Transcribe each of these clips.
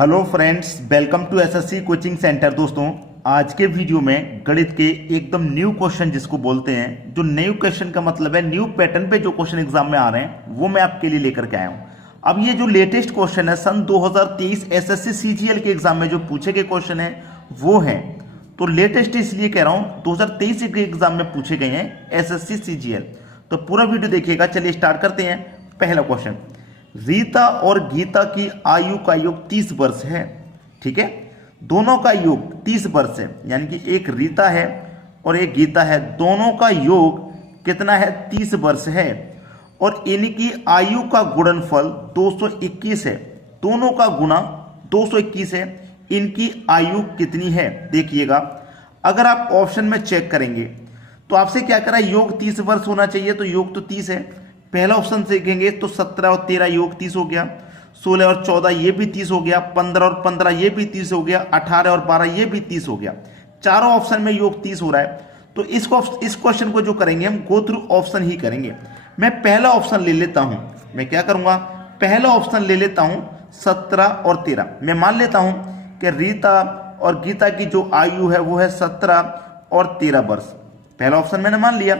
Hello friends, welcome to SSC coaching centre. दोस्तों, आज के वीडियो में गणित के एकदम न्यू क्वेश्चन जिसको बोलते हैं, जो न्यू क्वेश्चन का मतलब है न्यू पैटर्न पे जो क्वेश्चन एग्जाम में आ रहे हैं, वो मैं आपके लिए लेकर के आया हूं। अब ये जो लेटेस्ट क्वेश्चन है सन 2023 एसएससी सीजीएल के एग्जाम में जो पूछे गए क्वेश्चन है वो है। तो लेटेस्ट इसलिए कह रहा हूं, 2023 के एग्जाम में पूछे गए हैं एसएससी सीजीएल। तो पूरा वीडियो देखिएगा। चलिए स्टार्ट करते हैं। पहला क्वेश्चन, रीता और गीता की आयु का योग 30 वर्ष है। ठीक है, दोनों का योग 30 वर्ष है, यानी कि एक रीता है और एक गीता है, दोनों का योग कितना है? 30 वर्ष है। और इनकी आयु का गुणनफल 221 है। दोनों का गुणा 221 है। इनकी आयु कितनी है? देखिएगा, अगर आप ऑप्शन में चेक करेंगे तो आपसे क्या करा, योग 30 वर्ष होना चाहिए, तो योग तो 30 है। पहला ऑप्शन देखेंगे तो 17 और 13 योग 30 हो गया, 16 और 14 ये भी 30 हो गया, 15 और 15 ये भी 30 हो गया, 18 और 12 ये भी 30 हो गया। चारों ऑप्शन में योग 30 हो रहा है। तो इस क्वेश्चन को जो करेंगे हम गो थ्रू ऑप्शन ही करेंगे। मैं पहला ऑप्शन ले लेता हूं। मैं क्या करूंगा, पहला ऑप्शन ले लेता हूं 17 और 13। मैं मान लेता हूं कि रीता और गीता की जो आयु है वो है 17 और 13 वर्ष। पहला ऑप्शन मैंने मान लिया।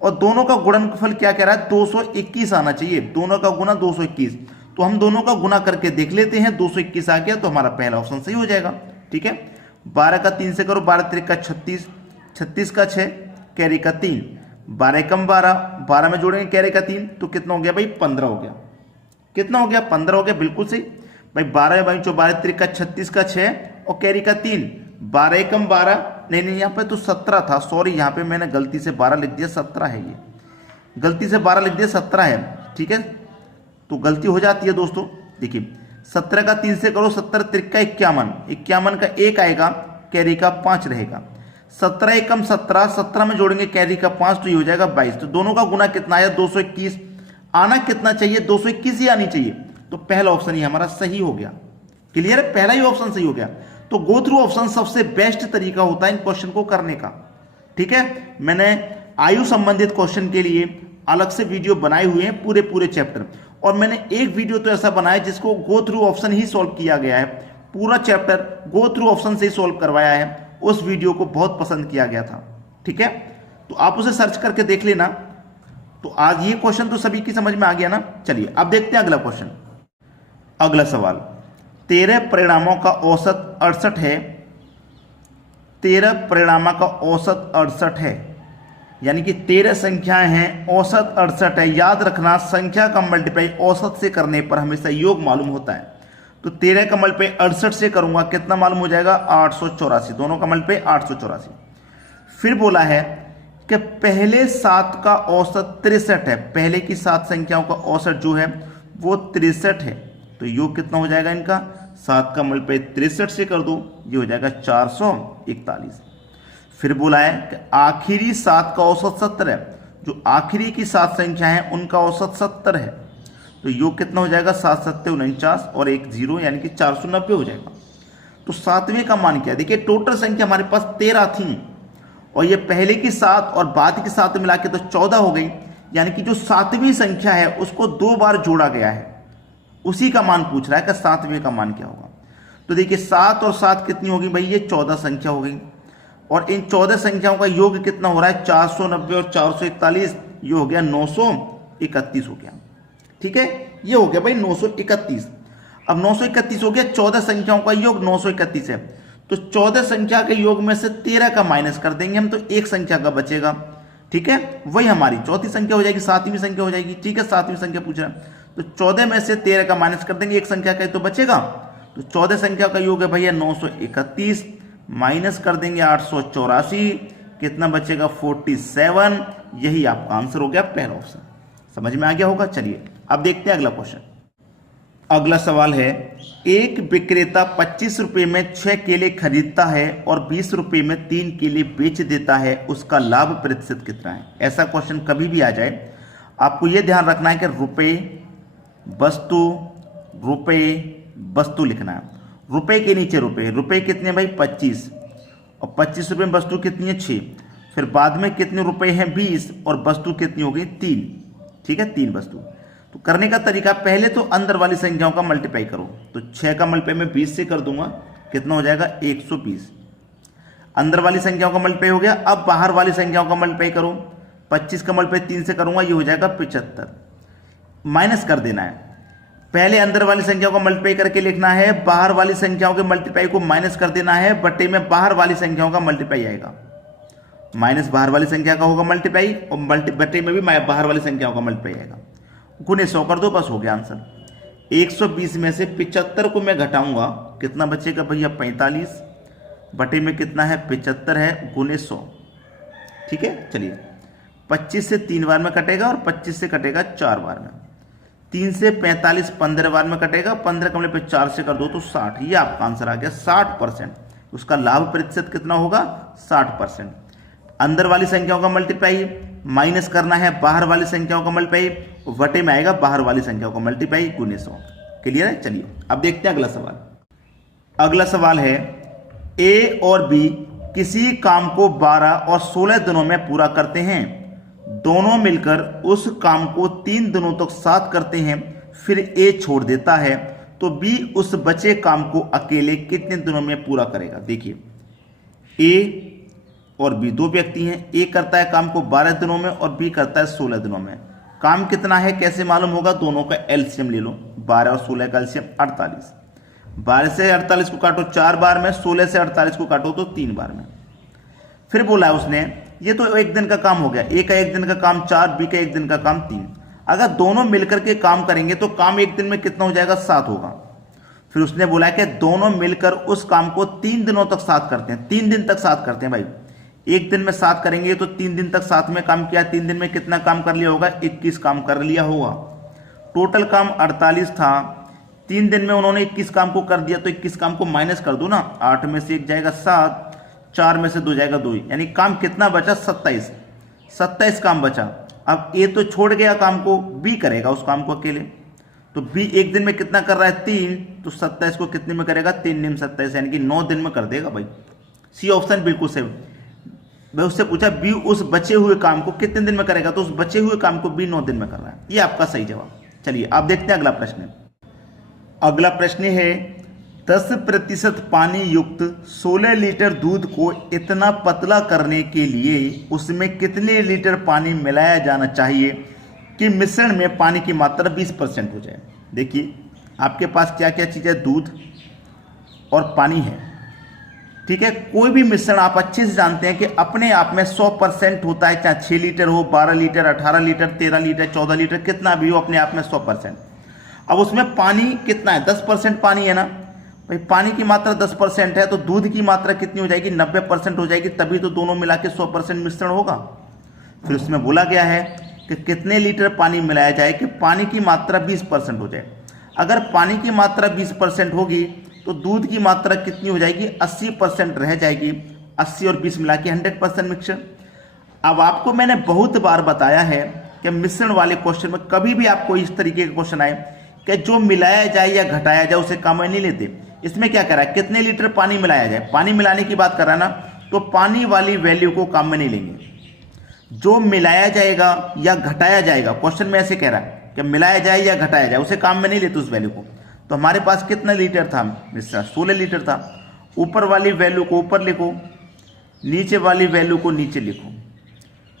और दोनों का गुणनफल क्या कह रहा है? 221 आना चाहिए। दोनों का गुना 221। तो हम दोनों का गुना करके देख लेते हैं। 221 आ गया तो हमारा पहला ऑप्शन सही हो जाएगा। ठीक है, 12 का 3 से करो, 12 3 का 36, 36 का 6, कैरी का 3, 12 कम 12, 12 में जोड़ेंगे कैरी का 3, तो कितना हो गया भाई? 15 हो गया। कितना हो गया? 15 हो गया, बिल्कुल सही भाई। 12 भाई 12 3 का 36 का 6 और कैरी का 3, 12 कम 12, नहीं यहाँ पे तो 17 था, सॉरी, यहाँ पे मैंने गलती से 12 लिख दिया, 17 है। ये गलती से 12 लिख दिया, 17 है। ठीक है, तो गलती हो जाती है दोस्तों। देखिए, 17 का 3 से करो, 17 3 का 51, 51 का 1 आएगा, कैरी का 5 रहेगा। 17 एकम 17, 17 में जोड़ेंगे कैरी का 5, तो ये हो जाएगा 22। तो दोनों का गुना कितना आया? 221। आना कितना चाहिए? 221 ही आनी चाहिए। तो पहला ऑप्शन ही हमारा सही हो गया। क्लियर है, पहला ही ऑप्शन सही हो गया। तो गो थ्रू ऑप्शन सबसे बेस्ट तरीका होता है इन क्वेश्चन को करने का। ठीक है, मैंने आयु संबंधित क्वेश्चन के लिए अलग से वीडियो बनाए हुए हैं, पूरे चैप्टर। और मैंने एक वीडियो तो ऐसा बनाया जिसको गो थ्रू ऑप्शन ही सॉल्व किया गया है। पूरा चैप्टर गो थ्रू ऑप्शन से ही सॉल्व करवाया है। उस वीडियो को बहुत पसंद किया गया था। ठीक है, तो आप उसे सर्च करके देख लेना। तो आज ये क्वेश्चन तो सभी की समझ में आ गया ना। चलिए अब देखते हैं अगला क्वेश्चन। अगला सवाल, 13 परिणामों का औसत 68 है। 13 परिणामों का औसत 68 है, यानी कि 13 संख्याएं हैं, औसत 68 है। याद रखना, संख्या का मल्टीप्लाई औसत से करने पर हमेशा योग मालूम होता है। तो 13 का मल्टीप्लाई 68 से करूंगा, कितना मालूम हो जाएगा? 884। दोनों का मल्टीप्लाई 884। फिर बोला है कि पहले 7 का औसत 63 है। पहले की 7 संख्याओं का औसत जो है वो 63 है। तो योग कितना हो जाएगा इनका? 7 का मल्टीप्लाई 63 से कर दो, ये हो जाएगा 441। फिर बोला है कि आखिरी 7 का औसत 70 है। जो आखिरी की 7 संख्या है उनका औसत 70 है। तो योग कितना हो जाएगा? 7 7 49 और 1 0, यानी कि 490 हो जाएगा। तो 7वें का मान क्या? देखिए, टोटल संख्या हमारे पास 13 थी और ये पहले की 7 और बाद की 7 मिला के तो 14 हो गई। यानी कि जो 7वीं संख्या है उसको 2 बार जोड़ा गया है, उसी का मान पूछ रहा है कि 7वें का मान क्या होगा। तो देखिए, 7 और 7 कितनी होगी भाई? ये 14 संख्या हो गई। और इन 14 संख्याओं का योग कितना हो रहा है? 490 और 441, ये हो गया 931 हो गया। ठीक है, ये हो गया भाई 931। अब 931 हो गया, 14 संख्याओं का योग 931 है। तो 14 संख्या के योग में से 13 का माइनस कर देंगे हम, तो एक संख्या का बचेगा। ठीक है, वही हमारी चौथी संख्या हो जाएगी, 7वीं संख्या हो जाएगी। ठीक है, 7वीं संख्या पूछ रहा है, तो 14 में से 13 का माइनस कर देंगे, एक संख्या का तो बचेगा। तो 14 संख्या का योग है भैया 931, माइनस कर देंगे 884, कितना बचेगा? 47। यही आपका आंसर हो गया, पहला ऑप्शन। समझ में आ गया होगा। चलिए अब देखते हैं अगला क्वेश्चन। अगला सवाल है, एक विक्रेता 25 रुपए में 6 केले खरीदता है और 20 रुपए में 3 केले बेच देता है, उसका लाभ प्रतिशत कितना है? ऐसा क्वेश्चन कभी भी आ जाए, आपको यह ध्यान रखना है कि रुपए वस्तु लिखना है। रुपए के नीचे रुपए, रुपए कितने भाई? 25, और 25 रुपए में वस्तु कितनी है? 6। फिर बाद में कितने रुपए हैं? 20, और वस्तु कितनी हो गई? 3। ठीक है, 3 वस्तु। तो करने का तरीका, पहले तो अंदर वाली संख्याओं का मल्टीप्लाई करो। तो 6 का मल्टीप्लाई मैं 20 से कर दूंगा, कितना हो जाएगा 120। अंदर वाली संख्याओं का मल्टीप्लाई हो गया। अब बाहर वाली संख्याओं का मल्टीप्लाई करो। 25 का मल्टीप्लाई 3 से करूंगा, ये हो जाएगा 75। माइनस कर देना है, पहले अंदर वाली संख्याओं का मल्टीप्लाई करके लिखना है, बाहर वाली संख्याओं के मल्टीप्लाई को माइनस कर देना है, बटे में बाहर वाली संख्याओं का मल्टीप्लाई आएगा। माइनस बाहर वाली संख्या का होगा मल्टीप्लाई, और बटे में भी बाहर वाली संख्याओं का मल्टीप्लाई आएगा। गुने 100 कर दो, बस हो गया आंसर। 120 में से 75 को मैं घटाऊंगा, कितना बचेगा भैया 45, बटे में कितना है 75 है, गुने 100। ठीक है, चलिए 25 से 3 बार में कटेगा और 25 से कटेगा 4 बार में। 3 से 45 15 बार में कटेगा, 15 कमले पे 4 से कर दो तो 60। ये आपका आंसर आ गया 60%। उसका लाभ प्रतिशत कितना होगा 60%। अंदर वाली संख्याओं का मल्टीप्लाई माइनस करना है, बाहर वाली संख्याओं का मल्टीप्लाई, वटे में आएगा बाहर वाली संख्याओं का मल्टीप्लाई, गुने 100। क्लियर है? चलिए अब देखते हैं अगला सवाल। अगला सवाल है, ए और बी किसी काम को 12 और 16 दिनों में पूरा करते हैं। दोनों मिलकर उस काम को 3 दिनों तक साथ करते हैं, फिर ए छोड़ देता है, तो बी उस बचे काम को अकेले कितने दिनों में पूरा करेगा। देखिए, ए और बी दो व्यक्ति हैं। ए करता है काम को 12 दिनों में और बी करता है 16 दिनों में। काम कितना है कैसे मालूम होगा, दोनों का एलसीएम ले लो। 12 और 16 का एलसीएम 48। 12 से 48 को काटो 4 बार में, 16 से 48 को काटो तो 3 बार में। फिर बोला है उसने, ये तो एक दिन का काम हो गया, ए का एक दिन का काम 4, बी का एक दिन का काम 3। अगर दोनों मिलकर के काम करेंगे तो काम एक दिन में कितना हो जाएगा 7 होगा। फिर उसने बोला कि दोनों मिलकर उस काम को 3 दिनों तक साथ करते हैं, 3 दिन तक साथ करते हैं। भाई एक दिन में 7 करेंगे तो 3 दिन तक साथ में काम किया, 3 दिन में कितना काम कर लिया होगा 21 काम कर लिया होगा। टोटल काम 48 था, 3 दिन में उन्होंने 21 काम को कर दिया, तो 21 काम को माइनस कर दो ना, 8 में से 1 जाएगा 7, 4 में से 2 जाएगा 2, यानी काम कितना बचा 27 काम बचा। अब ए तो छोड़ गया काम को, बी करेगा उस काम को अकेले। तो बी एक दिन में कितना कर रहा है 3, तो 27 को कितने में करेगा 3 दिन 27, यानी कि 9 दिन में कर देगा। भाई सी ऑप्शन बिल्कुल सही। मैं उससे पूछा बी उस बचे हुए काम को कितने दिन में करेगा, तो उस बचे हुए काम को बी 9 दिन में कर रहा है। ये आपका सही जवाब। चलिए आप देखते हैं अगला प्रश्न। अगला प्रश्न है, 10% पानी युक्त 16 लीटर दूध को इतना पतला करने के लिए उसमें कितने लीटर पानी मिलाया जाना चाहिए कि मिश्रण में पानी की मात्रा 20% हो जाए। देखिए आपके पास क्या क्या चीज़ है, दूध और पानी है। ठीक है, कोई भी मिश्रण आप अच्छे से जानते हैं कि अपने आप में 100% होता है, चाहे 6 लीटर हो, 12 लीटर, 18 लीटर, 13 लीटर, 14 लीटर, कितना भी हो अपने आप में 100%। अब उसमें पानी कितना है, 10% पानी है ना भाई। पानी की मात्रा 10% है तो दूध की मात्रा कितनी हो जाएगी 90% हो जाएगी, तभी तो दोनों मिला के 100% मिश्रण होगा। फिर उसमें बोला गया है कि कितने लीटर पानी मिलाया जाए कि पानी की मात्रा 20% हो जाए। अगर पानी की मात्रा 20% होगी तो दूध की मात्रा कितनी हो जाएगी 80% रह जाएगी। 80 और 20 मिला के 100% मिक्सचर। अब आपको मैंने बहुत बार बताया है कि मिश्रण वाले क्वेश्चन में कभी भी आपको इस तरीके के क्वेश्चन आए कि जो मिलाया जाए या घटाया जाए उसे काम में नहीं लेते। इसमें क्या कर रहा है, कितने लीटर पानी मिलाया जाए, पानी मिलाने की बात कर रहा है ना, तो पानी वाली वैल्यू को काम में नहीं लेंगे। जो मिलाया जाएगा या घटाया जाएगा, क्वेश्चन में ऐसे कह रहा है कि मिलाया जाए या घटाया जाए, उसे काम में नहीं लेते उस वैल्यू को। तो हमारे पास कितना लीटर था मिश्रण, 16 लीटर था। ऊपर वाली वैल्यू को ऊपर लिखो, नीचे वाली वैल्यू को नीचे लिखो।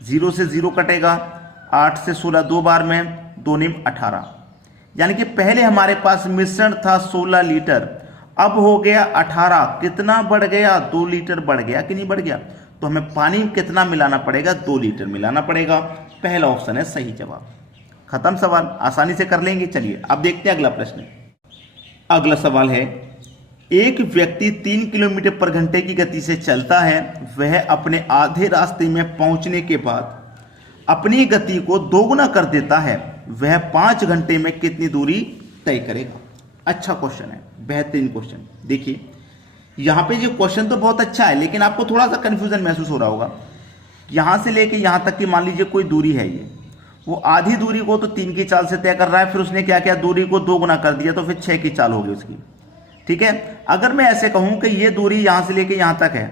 0 से 0 कटेगा, 8 से 16 2 बार में, 2 निम 18, यानी कि पहले हमारे पास मिश्रण था 16 लीटर, अब हो गया 18। कितना बढ़ गया, 2 लीटर बढ़ गया कि नहीं बढ़ गया। तो हमें पानी कितना मिलाना पड़ेगा, 2 लीटर मिलाना पड़ेगा। पहला ऑप्शन है सही जवाब। खत्म सवाल, आसानी से कर लेंगे। चलिए अब देखते हैं अगला प्रश्न। अगला सवाल है, एक व्यक्ति 3 किलोमीटर पर घंटे की गति से चलता है। वह अपने आधे रास्ते में पहुंचने के बाद अपनी गति को दोगुना कर देता है। वह 5 घंटे में कितनी दूरी तय करेगा। अच्छा क्वेश्चन है, बेहतरीन क्वेश्चन। देखिए यहाँ पे जो क्वेश्चन तो बहुत अच्छा है, लेकिन आपको थोड़ा सा कंफ्यूजन महसूस हो रहा होगा। यहाँ से लेके यहाँ तक की मान लीजिए कोई दूरी है, ये वो आधी दूरी को तो 3 की चाल से तय कर रहा है। फिर उसने क्या किया, दूरी को 2 गुना कर दिया, तो फिर 6 की चाल होगी उसकी। ठीक है, अगर मैं ऐसे कहूं कि ये दूरी यहाँ से लेके यहाँ तक है,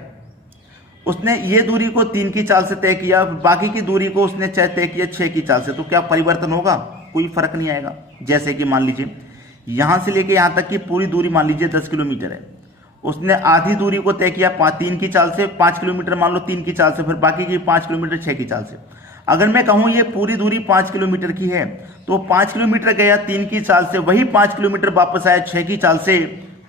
उसने ये दूरी को 3 की चाल से तय किया, बाकी की दूरी को उसने तय किया 6 की चाल से, तो क्या परिवर्तन होगा, कोई फर्क नहीं आएगा। जैसे कि मान लीजिए यहाँ से लेके यहाँ तक की पूरी दूरी मान लीजिए 10 किलोमीटर है, उसने आधी दूरी को तय किया 3 की चाल से, 5 किलोमीटर मान लो 3 की चाल से, फिर बाकी की 5 किलोमीटर 6 की चाल से। अगर मैं कहूँ ये पूरी दूरी 5 किलोमीटर की है तो 5 किलोमीटर गया 3 की चाल से, वही 5 किलोमीटर वापस आया 6 की चाल से,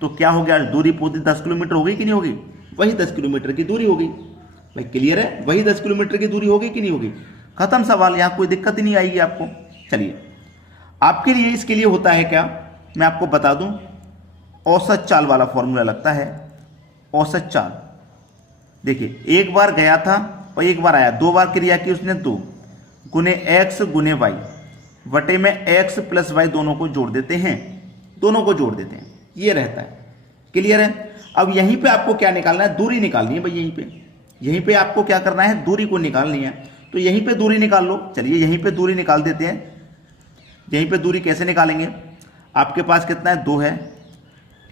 तो क्या हो गया, दूरी पूरी 10 किलोमीटर हो गई कि नहीं होगी, वही 10 किलोमीटर की दूरी होगी। भाई क्लियर है, वही 10 किलोमीटर की दूरी होगी कि नहीं होगी, खत्म सवाल, यहाँ कोई दिक्कत ही नहीं आएगी आपको। चलिए आपके लिए इसके लिए होता है क्या, मैं आपको बता दूं, औसत चाल वाला फॉर्मूला लगता है। औसत चाल देखिए, एक बार गया था और एक बार आया, 2 बार क्रिया की उसने, 2 गुने एक्स गुने वाई वटे में एक्स प्लस वाई दोनों को जोड़ देते हैं, दोनों को जोड़ देते हैं, ये रहता है। क्लियर है। अब यहीं पे आपको क्या निकालना है, दूरी निकालनी है भाई, यहीं पे आपको क्या करना है, दूरी को निकालनी है। तो यहीं पे दूरी निकाल लो। चलिए यहीं पे दूरी निकाल देते हैं। यहीं पे दूरी कैसे निकालेंगे, आपके पास कितना है, 2 है,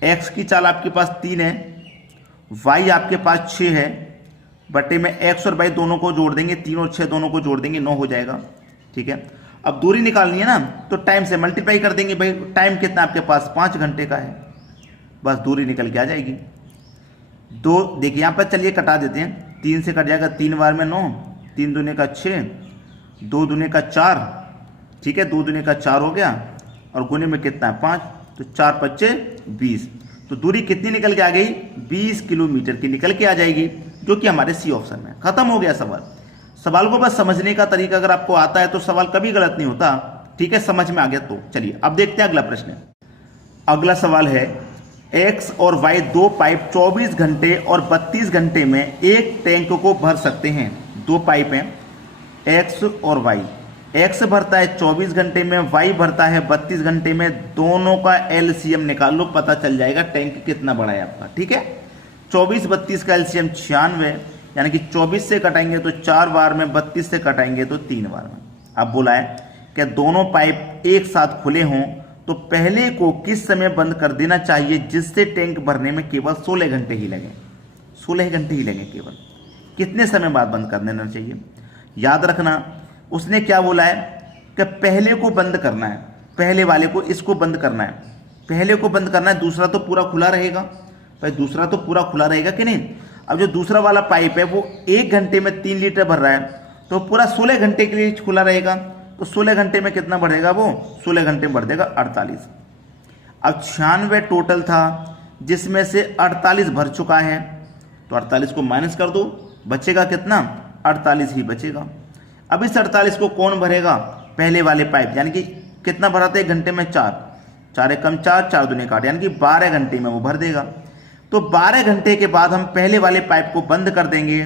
एक्स की चाल आपके पास 3 है, वाई आपके पास 6 है, बटे में एक्स और वाई दोनों को जोड़ देंगे, 3 और 6 दोनों को जोड़ देंगे, 9 हो जाएगा। ठीक है। अब दूरी निकालनी है ना, तो टाइम से मल्टीप्लाई कर देंगे। भाई टाइम कितना आपके पास, 5 घंटे का है, बस दूरी निकल के आ जाएगी। 2 देखिए यहाँ पर, चलिए कटा देते हैं, 3 से कट जाएगा, 3 बार में 9, 3 दूने का 6, 2 दूने का 4, ठीक है, 2 दूने का 4 हो गया, और गुने में कितना है 5, तो 4 5 20, तो दूरी कितनी निकल के आ गई, 20 किलोमीटर की निकल के आ जाएगी, जो कि हमारे सी ऑप्शन में। खत्म हो गया सवाल। सवाल को बस समझने का तरीका अगर आपको आता है तो सवाल कभी गलत नहीं होता। ठीक है, समझ में आ गया तो चलिए अब देखते हैं अगला प्रश्न। अगला सवाल है, एक्स और वाई 2 पाइप 24 घंटे और 32 घंटे में एक टैंक को भर सकते हैं। 2 पाइप हैं, एक्स और वाई, एक्स भरता है 24 घंटे में, वाई भरता है 32 घंटे में, दोनों का एलसीएम निकाल लो, पता चल जाएगा टैंक कितना बड़ा है आपका। ठीक है, 24 32 का एलसीएम 96, यानी कि 24 से कटाएंगे तो 4 बार में, 32 से कटाएंगे तो 3 बार में। अब बोला है कि दोनों पाइप एक साथ खुले हों तो पहले को किस समय बंद कर देना चाहिए जिससे टैंक भरने में केवल 16 घंटे ही लगे। 16 घंटे ही लगे केवल, कितने समय बाद बंद कर देना चाहिए। याद रखना उसने क्या बोला है कि पहले को बंद करना है, पहले वाले को, इसको बंद करना है, पहले को बंद करना है, दूसरा तो पूरा खुला रहेगा। भाई दूसरा तो पूरा खुला रहेगा कि नहीं। अब जो दूसरा वाला पाइप है वो 1 घंटे में 3 लीटर भर रहा है, तो पूरा 16 घंटे के लिए खुला रहेगा, तो 16 घंटे में कितना बढ़ेगा, वो 16 घंटे में बढ़ देगा 48। अब 96 टोटल था, जिसमें से 48 भर चुका है, तो 48 को माइनस कर दो, बचेगा कितना, 48 ही बचेगा। अब इस 48 को कौन भरेगा, पहले वाले पाइप, यानी कि कितना भरा था 1 घंटे में, 4, 4 एक कम 4, 4 दूने काट, यानी कि 12 घंटे में वो भर देगा। तो 12 घंटे के बाद हम पहले वाले पाइप को बंद कर देंगे,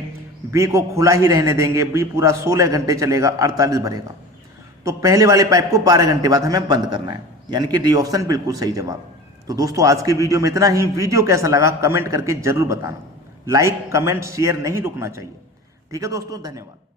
बी को खुला ही रहने देंगे, बी पूरा 16 घंटे चलेगा, 48 भरेगा। तो पहले वाले पाइप को 12 घंटे बाद हमें बंद करना है, यानी कि डी ऑप्शन बिल्कुल सही जवाब। तो दोस्तों आज के वीडियो में इतना ही। वीडियो कैसा लगा कमेंट करके जरूर बताना, लाइक कमेंट शेयर नहीं रुकना चाहिए। ठीक है दोस्तों, धन्यवाद।